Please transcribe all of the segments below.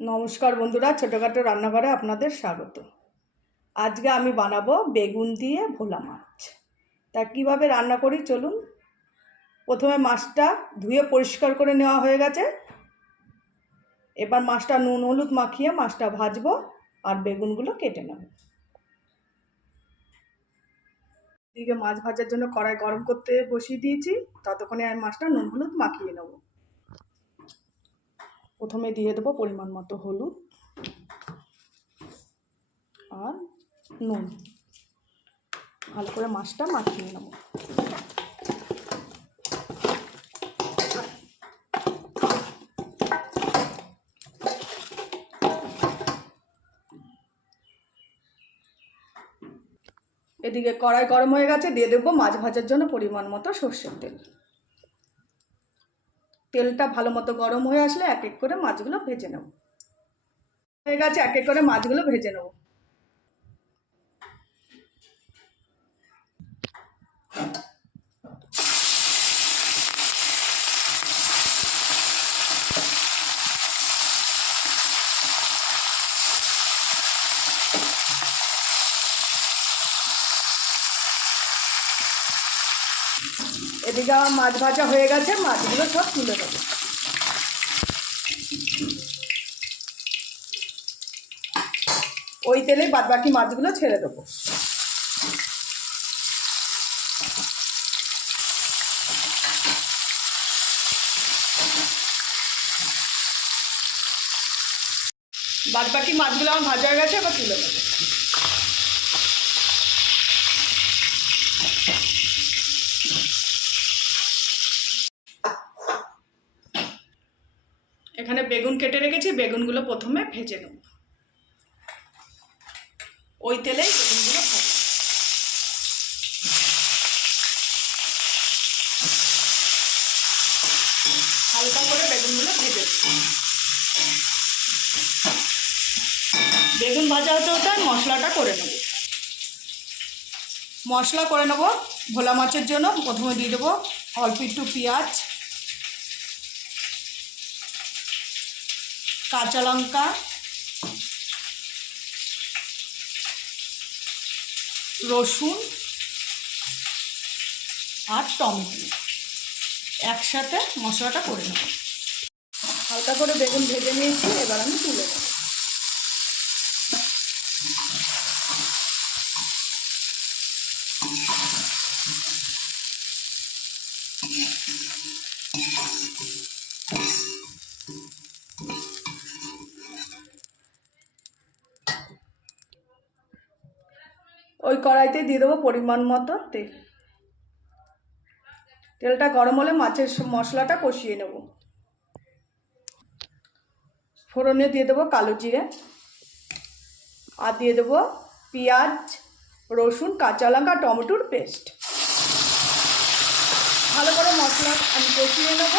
নমস্কার বন্ধুরা, ছোটোখাটো রান্নাঘরে আপনাদের স্বাগত। আজকে আমি বানাবো বেগুন দিয়ে ভোলা মাছ। তা কীভাবে রান্না করি চলুন। প্রথমে মাছটা ধুয়ে পরিষ্কার করে নেওয়া হয়ে গেছে। এবার মাছটা নুন হলুদ মাখিয়ে মাছটা ভাজবো আর বেগুনগুলো কেটে নেব। এদিকে মাছ ভাজার জন্য কড়াই গরম করতে বসিয়ে দিয়েছি, ততক্ষণে আমি মাছটা নুন হলুদ মাখিয়ে নেব। প্রথমে দিয়ে দেবো পরিমাণ মতো হলুদ আর নুন, ভালো করে মাছটা মাখিয়ে নেব। এদিকে কড়াই গরম হয়ে গেছে, দিয়ে দেবো মাছ ভাজার জন্য পরিমাণ মতো সর্ষের তেল। তেলটা ভালো মতো গরম হয়ে আসলে এক এক করে মাছগুলো ভেজে নেব। হয়ে গেছে, এক এক করে মাছগুলো ভেজে নেব। এদিকে আমার মাছ ভাজা হয়ে গেছে, মাছগুলো সব তুলে দেবো। ওই তেলে বাদবাকি মাছগুলো ছেড়ে দেবো। বাদবাকি মাছগুলো আমার ভাজা হয়ে গেছে, এবার তুলে দেবো। এখানে বেগুন কেটে রেখেছি, বেগুনগুলো প্রথমে ভেজে নেব। ওই তেলেই বেগুনগুলো ভাজবো। হালকা করে বেগুনগুলো ভেজে দেব। বেগুন ভাজা হতে হতে মশলাটা করে নেব। মশলা করে নেব ভোলা মাছের জন্য। প্রথমে দিয়ে দেবো অল্প একটু পেঁয়াজ, কাঁচা লঙ্কা, রসুন আর টমেটো একসাথে মশলাটা করে নেব। হালকা করে বেগুন ভেজে নিয়েছি, এবার আমি তুলে নেব। ওই কড়াইতে দিয়ে দেবো পরিমাণ মতো তেল। তেলটা গরম হলে মাছের মশলাটা কষিয়ে নেব। ফোড়নে দিয়ে দেবো কালো জিরে আর দিয়ে দেবো পেঁয়াজ, রসুন, কাঁচা লঙ্কা, টমেটোর পেস্ট। ভালো করে মশলা আমি কষিয়ে নেব।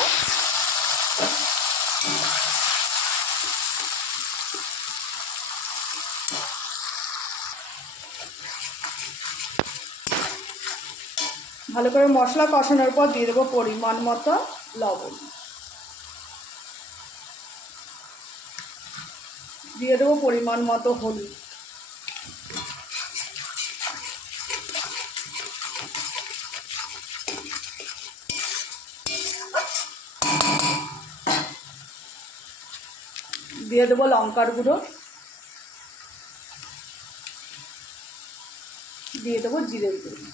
ভালো করে মশলা কষানোর পর দিয়ে দেবো পরিমাণ মতো লবণ, দিয়ে দেবো পরিমাণ মতো হলুদ, দিয়ে দেবো লঙ্কার গুঁড়ো, দিয়ে দেবো জিরের গুঁড়ো।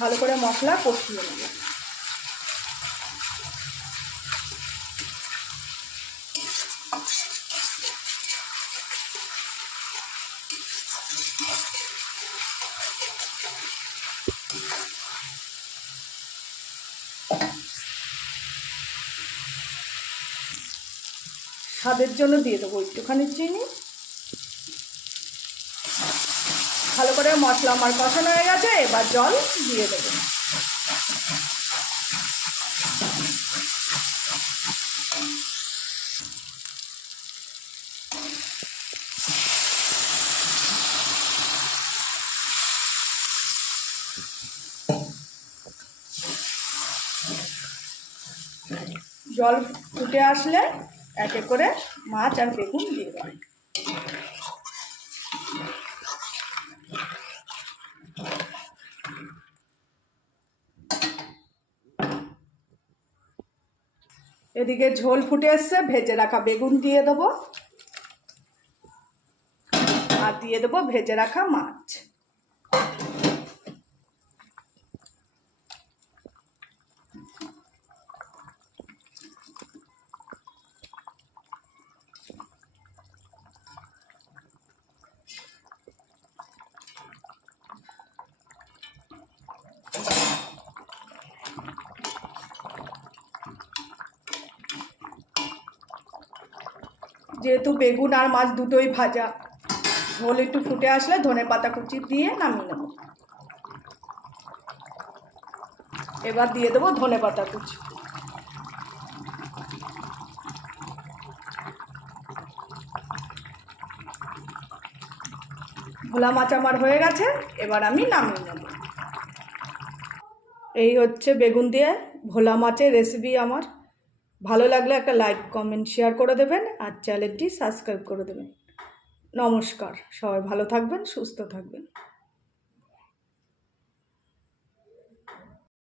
ভালো করে মশলা কষিয়ে নেব। স্বাদের জন্য দিয়ে দেবো একটুখানি চিনি। ভালো করে মশলা আমার কষানো হয়ে গেছে, এবার জল দিয়ে দেবো। জল ফুটে আসলে একে করে মাছ আর বেগুন দিয়ে দেবো। এদিকে ঝোল ফুটে এসছে, ভেজে রাখা বেগুন দিয়ে দেবো আর দিয়ে দেবো ভেজে রাখা মাছ। যেহেতু বেগুন আর মাছ দুটোই ভাজা, ঝোল একটু ফুটে আসলে ধনেপাতা কুচি দিয়ে নামিয়ে নেব। এবার দিয়ে দেবো ধনেপাতা কুচি। ভোলা মাছ আমার হয়ে গেছে, এবার আমি নামিয়ে নেব। এই হচ্ছে বেগুন দিয়ে ভোলা মাছের রেসিপি আমার। ভালো লাগলে একটা লাইক কমেন্ট শেয়ার করে দেবেন আর চ্যানেলটি সাবস্ক্রাইব করে দেবেন। নমস্কার, সবাই ভালো থাকবেন, সুস্থ থাকবেন।